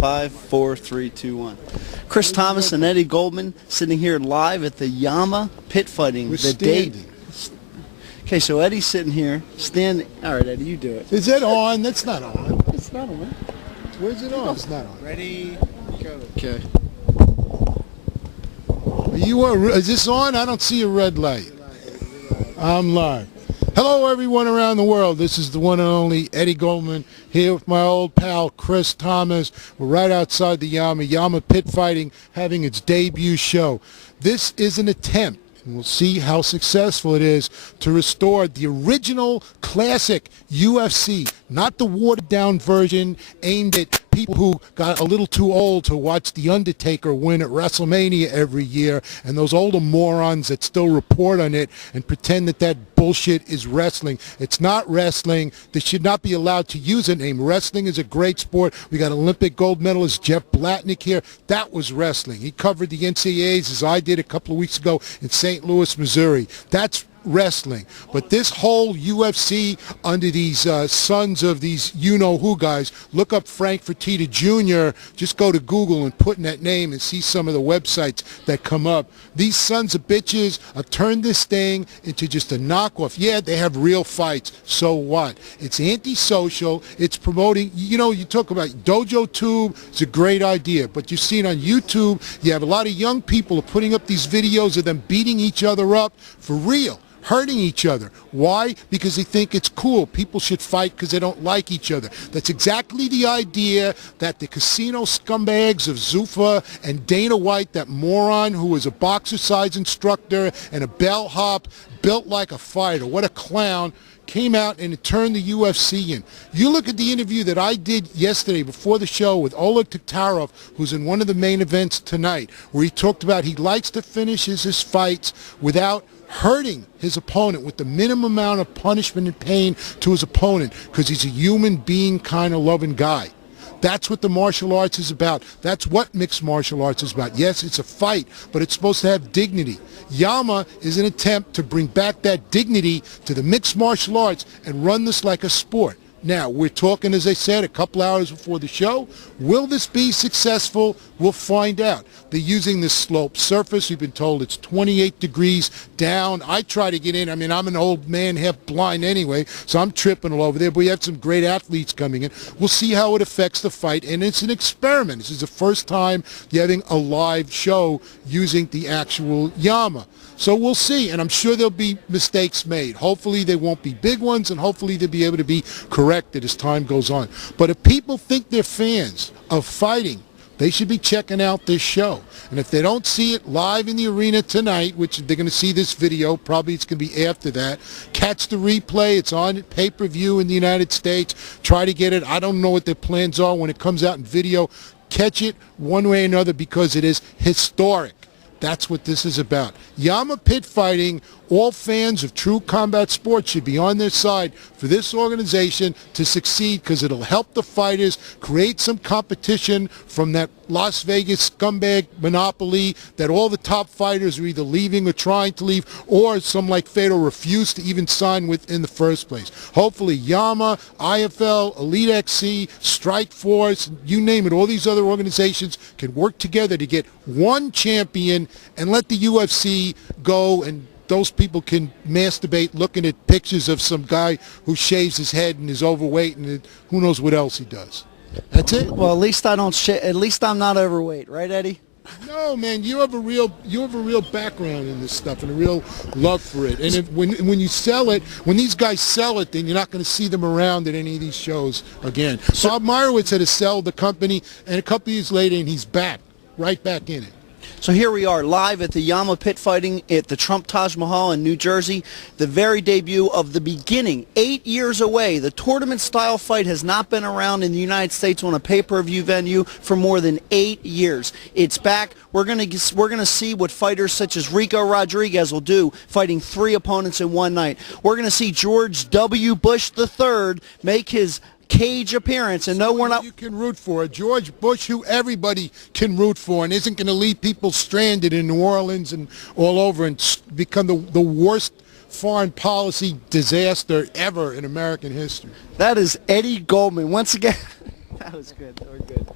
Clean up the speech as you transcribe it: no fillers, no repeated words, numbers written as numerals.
5, 4, 3, 2, 1. Chris Thomas and Eddie Goldman sitting here live at the Yamma pit fighting. We're standing. Okay, so Eddie's sitting here, standing. All right, Eddie, you do it. Is it on? That's not on. It's not on. Where's it on? It's not on. Ready, go. Okay. Is this on? I don't see a red light. I'm live. Hello, everyone around the world. This is the one and only Eddie Goldman here with my old pal Chris Thomas. We're right outside the Yamma pit fighting, having its debut show. This is an attempt, and we'll see how successful it is, to restore the original classic UFC, not the watered-down version aimed at people who got a little too old to watch The Undertaker win at WrestleMania every year, and those older morons that still report on it and pretend that that bullshit is wrestling. It's not wrestling. They should not be allowed to use a name. Wrestling is a great sport. We got Olympic gold medalist Jeff Blatnick here. That was wrestling. He covered the NCAAs as I did a couple of weeks ago in St. Louis, Missouri. That's wrestling. But this whole UFC under these sons of these you-know-who guys, look up Frank Fertitta Jr., just go to Google and put in that name and see some of the websites that come up. These sons of bitches have turned this thing into just a knockoff. Yeah, they have real fights. So what? It's antisocial. It's promoting, you know, you talk about Dojo Tube. It's a great idea. But you see it on YouTube. You have a lot of young people putting up these videos of them beating each other up for real, hurting each other. Why? Because they think it's cool. People should fight because they don't like each other. That's exactly the idea that the casino scumbags of Zuffa and Dana White, that moron who was a boxercise instructor and a bellhop, built like a fighter, what a clown, came out and it turned the UFC in. You look at the interview that I did yesterday before the show with Oleg Taktarov, who's in one of the main events tonight, where he talked about he likes to finish his fights without hurting his opponent, with the minimum amount of punishment and pain to his opponent, because he's a human being kind of loving guy. That's what the martial arts is about. That's what mixed martial arts is about. Yes, it's a fight, but it's supposed to have dignity. Yamma is an attempt to bring back that dignity to the mixed martial arts and run this like a sport. Now, we're talking, as I said, a couple hours before the show. Will this be successful? We'll find out. They're using this sloped surface. We've been told it's 28 degrees down. I try to get in. I mean, I'm an old man, half blind anyway, so I'm tripping all over there. But we have some great athletes coming in. We'll see how it affects the fight, and it's an experiment. This is the first time you're having a live show using the actual Yamma. So we'll see, and I'm sure there'll be mistakes made. Hopefully they won't be big ones, and hopefully they'll be able to be corrected as time goes on. But if people think they're fans of fighting, they should be checking out this show. And if they don't see it live in the arena tonight, which they're going to see this video, probably it's going to be after that, catch the replay. It's on pay-per-view in the United States. Try to get it. I don't know what their plans are when it comes out in video. Catch it one way or another because it is historic. That's what this is about. Yamma pit fighting, all fans of true combat sports should be on their side for this organization to succeed, because it'll help the fighters create some competition from that Las Vegas scumbag monopoly that all the top fighters are either leaving or trying to leave, or some like Fedor refused to even sign with in the first place. Hopefully Yamma, IFL, Elite XC, Strike Force, you name it, all these other organizations can work together to get one champion and let the UFC go, and those people can masturbate looking at pictures of some guy who shaves his head and is overweight and who knows what else he does. That's it. Well, at least I don't. At least I'm not overweight, right, Eddie? No, man, you have a real background in this stuff and a real love for it. And when you sell it, when these guys sell it, then you're not going to see them around at any of these shows again. Bob Meyerowitz had to sell the company, and a couple years later, and he's back, right back in it. So here we are live at the Yamma pit fighting at the Trump Taj Mahal in New Jersey. The very debut of the beginning, 8 years away. The tournament-style fight has not been around in the United States on a pay-per-view venue for more than 8 years. It's back. We're gonna see what fighters such as Rico Rodriguez will do, fighting 3 opponents in one night. We're gonna see George W. Bush III make his cage appearance, and no, we're not. You can root for George Bush, who everybody can root for, and isn't going to leave people stranded in New Orleans and all over and become the worst foreign policy disaster ever in American history. That is Eddie Goldman once again. That was good. That was good.